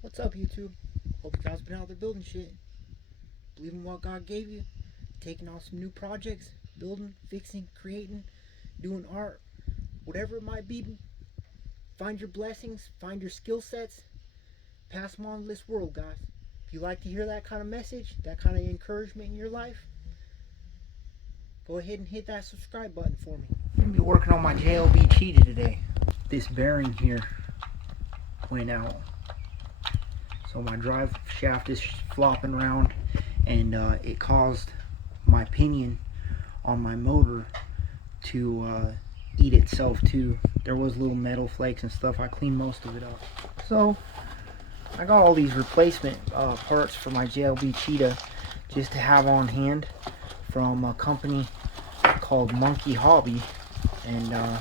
What's up, YouTube? Hope you guys been out there building shit. Believing what God gave you, taking on some new projects, building, fixing, creating, doing art, whatever it might be. Find your blessings, find your skill sets, pass them on to this world, guys. If you like to hear that kind of message, that kind of encouragement in your life, go ahead and hit that subscribe button for me. I'm going to be working on my JLB cheetah today. This bearing here went out. So my drive shaft is flopping around, and it caused my pinion on my motor to eat itself too. There was little metal flakes and stuff. I cleaned most of it up. So I got all these replacement parts for my JLB cheetah just to have on hand from a company called Monkey Hobby, and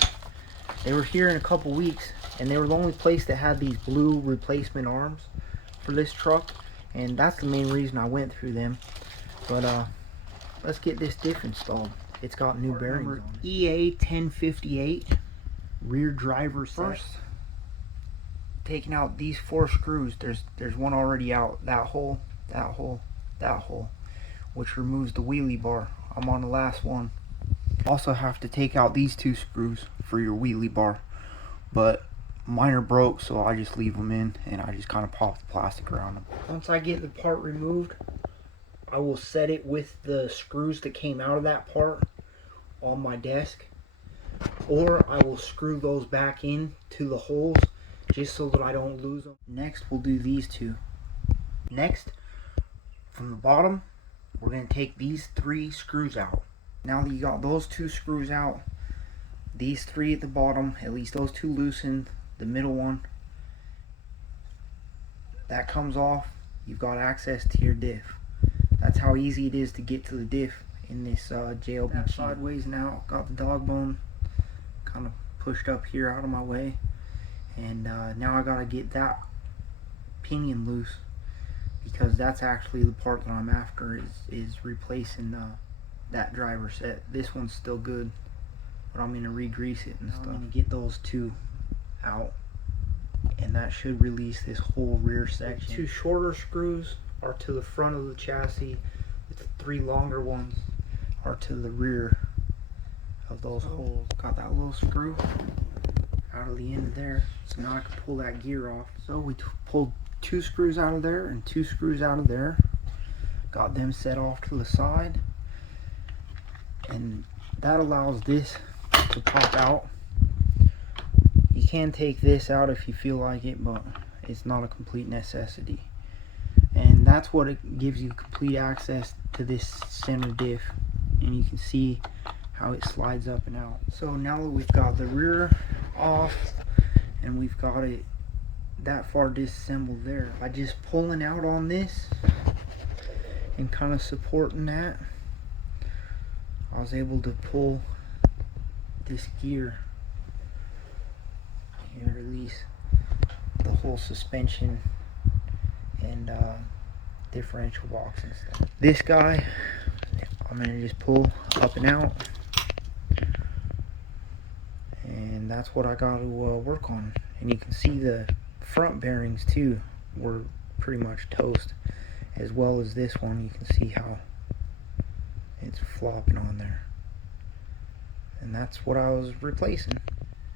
they were here in a couple weeks, and they were the only place that had these blue replacement arms for this truck, and that's the main reason I went through them. But let's get this diff installed. It's got new bearings on it. EA 1058 rear driver set. First, taking out these 4 screws. There's one already out. That hole, that hole, that hole, which removes the wheelie bar. I'm on the last one. Also have to take out these 2 screws for your wheelie bar, but mine are broke, so I just leave them in and I just kind of pop the plastic around them. Once I get the part removed, I will set it with the screws that came out of that part on my desk, or I will screw those back in to the holes just so that I don't lose them. Next, we'll do these 2. Next, from the bottom, we're going to take these 3 screws out. Now that you got those 2 screws out, these 3 at the bottom, at least those 2 loosened, the middle one, that comes off, you've got access to your diff. That's how easy it is to get to the diff in this JLB. Sideways now, got the dog bone kind of pushed up here out of my way, and now I gotta get that pinion loose, because that's actually the part that I'm after, is replacing that driver set. This one's still good, but I'm gonna re-grease it and stuff. I'm gonna get those 2 out, and that should release this whole rear section. 2 shorter screws are to the front of the chassis, the 3 longer ones are to the rear of those holes. Got that little screw out of the end there, so now I can pull that gear off. So we pulled 2 screws out of there and 2 screws out of there, got them set off to the side, and that allows this to pop out. You can take this out if you feel like it, but it's not a complete necessity. And that's what it gives you, complete access to this center diff, and you can see how it slides up and out. So now that we've got the rear off and we've got it that far disassembled there, by just pulling out on this and kind of supporting that, I was able to pull this gear and release the whole suspension and differential box and stuff. This guy, I'm going to just pull up and out, and that's what I got to work on. And you can see the front bearings too were pretty much toast, as well as this one. You can see how it's flopping on there, and that's what I was replacing.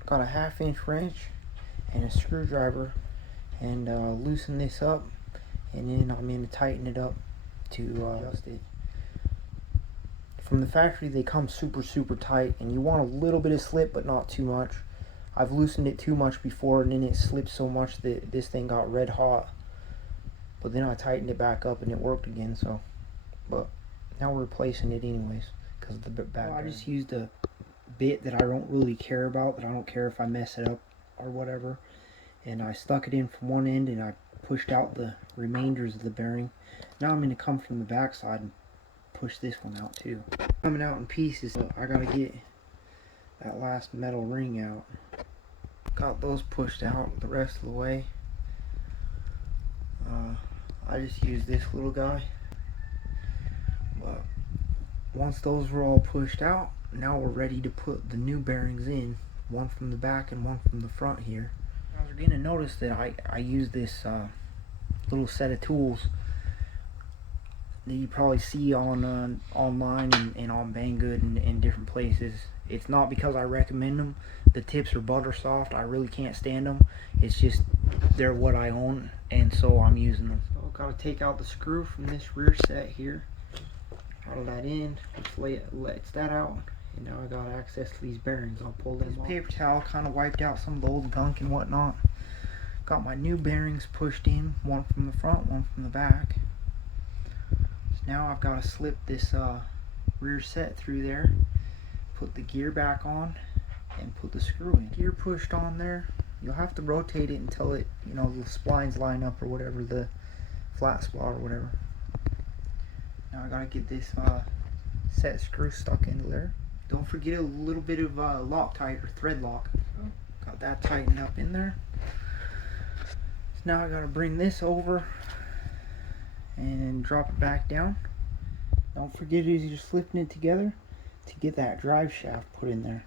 Got a 1/2-inch wrench and a screwdriver, and loosen this up, and then I'm going to tighten it up to adjust it. From the factory they come super tight, and you want a little bit of slip but not too much. I've loosened it too much before, and then it slipped so much that this thing got red hot, but then I tightened it back up and it worked again. So, but now we're replacing it anyways because of the bad. I just used a bit that I don't really care about, that I don't care if I mess it up or whatever, and I stuck it in from one end and I pushed out the remainders of the bearing. Now I'm going to come from the back side and push this one out too. Coming out in pieces, so I gotta get that last metal ring out. Got those pushed out the rest of the way. I just used this little guy, but once those were all pushed out, now we're ready to put the new bearings in, one from the back and one from the front here. You're gonna notice that I use this little set of tools that you probably see on online and on Banggood and different places. It's not because I recommend them. The tips are butter soft. I really can't stand them. It's just they're what I own, and so I'm using them. So I've got to take out the screw from this rear set here out of that end, which lets that out. And now I got access to these bearings. I'll pull them off. Paper towel kind of wiped out some of the old gunk and whatnot. Got my new bearings pushed in, one from the front, one from the back. So now I've got to slip this rear set through there, put the gear back on, and put the screw in. Gear pushed on there. You'll have to rotate it until it, the splines line up or whatever, the flat spot or whatever. Now I gotta get this set screw stuck into there. Don't forget a little bit of Loctite or thread lock. Got that tightened up in there. So now I gotta bring this over and drop it back down. Don't forget as you're slipping it together to get that drive shaft put in there.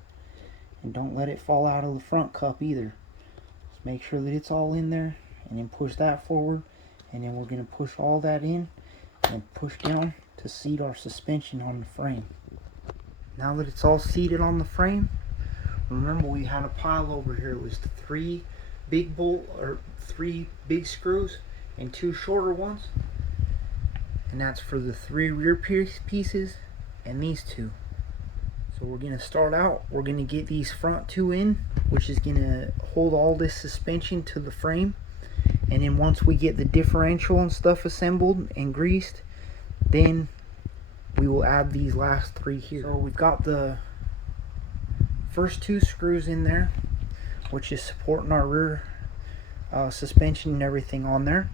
And don't let it fall out of the front cup either. Just make sure that it's all in there, and then push that forward, and then we're going to push all that in and push down to seat our suspension on the frame. Now that it's all seated on the frame, remember we had a pile over here. It was 3 big screws and 2 shorter ones, and that's for the 3 rear pieces and these 2. So we're going to start out, we're going to get these front 2 in, which is going to hold all this suspension to the frame. And then once we get the differential and stuff assembled and greased, then we will add these last 3 here. So we've got the first 2 screws in there, which is supporting our rear suspension and everything on there.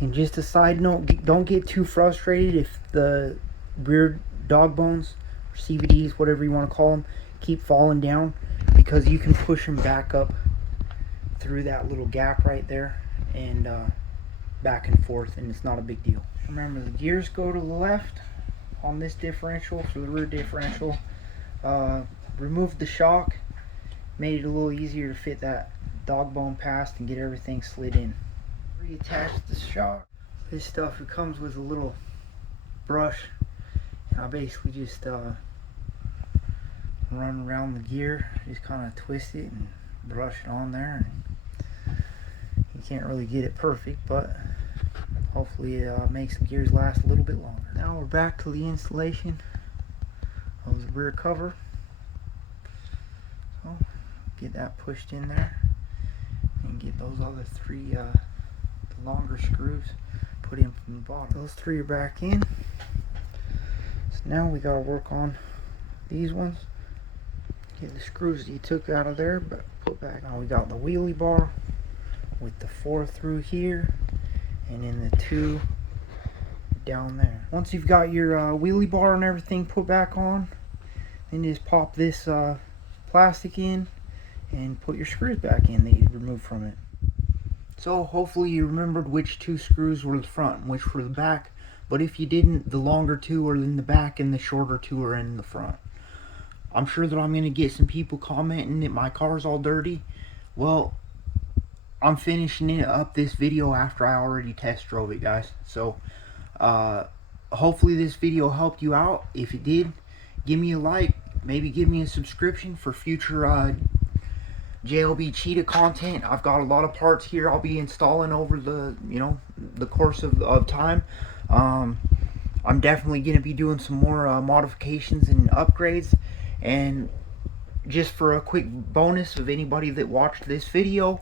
And just a side note, don't get too frustrated if the rear dog bones, CVDs, whatever you want to call them, keep falling down, because you can push them back up through that little gap right there and back and forth, and it's not a big deal. Remember, the gears go to the left on this differential, for the rear differential. Removed the shock, made it a little easier to fit that dog bone past and get everything slid in. Reattach the shock. This stuff, it comes with a little brush, and I basically just run around the gear, just kind of twist it and brush it on there. And you can't really get it perfect, but hopefully it makes the gears last a little bit longer. Now we're back to the installation of the rear cover. So get that pushed in there and get those other 3 the longer screws put in from the bottom. Those 3 are back in. So now we got to work on these ones. Get the screws that you took out of there, but put back. Now we got the wheelie bar with the 4 through here, and then the 2 down there. Once you've got your wheelie bar and everything put back on, then just pop this plastic in and put your screws back in that you removed from it. So hopefully you remembered which 2 screws were the front and which were the back, but if you didn't, the longer 2 are in the back and the shorter 2 are in the front. I'm sure that I'm going to get some people commenting that my car's all dirty. Well, I'm finishing up this video after I already test drove it, guys. So hopefully this video helped you out. If it did, give me a like, maybe give me a subscription for future JLB Cheetah content. I've got a lot of parts here I'll be installing over the the course of time. I'm definitely going to be doing some more modifications and upgrades. And just for a quick bonus of anybody that watched this video,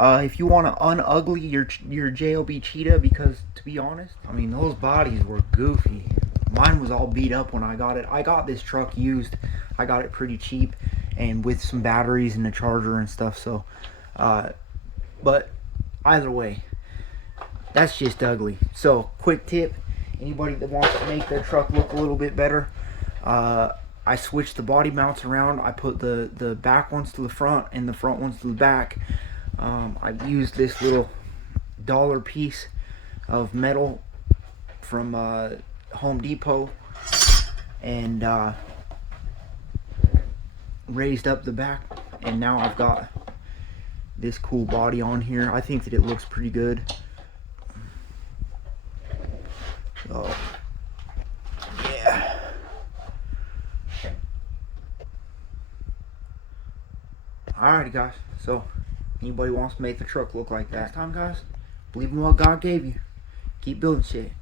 if you want to unugly your JLB Cheetah, because to be honest, I mean, those bodies were goofy. Mine was all beat up when I got it. I got this truck used. I got it pretty cheap and with some batteries and a charger and stuff. So but either way, that's just ugly. So quick tip, anybody that wants to make their truck look a little bit better, I switched the body mounts around. I put the back ones to the front and the front ones to the back. I used this little $1 piece of metal from Home Depot and raised up the back, and now I've got this cool body on here. I think that it looks pretty good. So, yeah. Alrighty, guys. So, anybody wants to make the truck look like that next time, guys, believe in what God gave you. Keep building shit.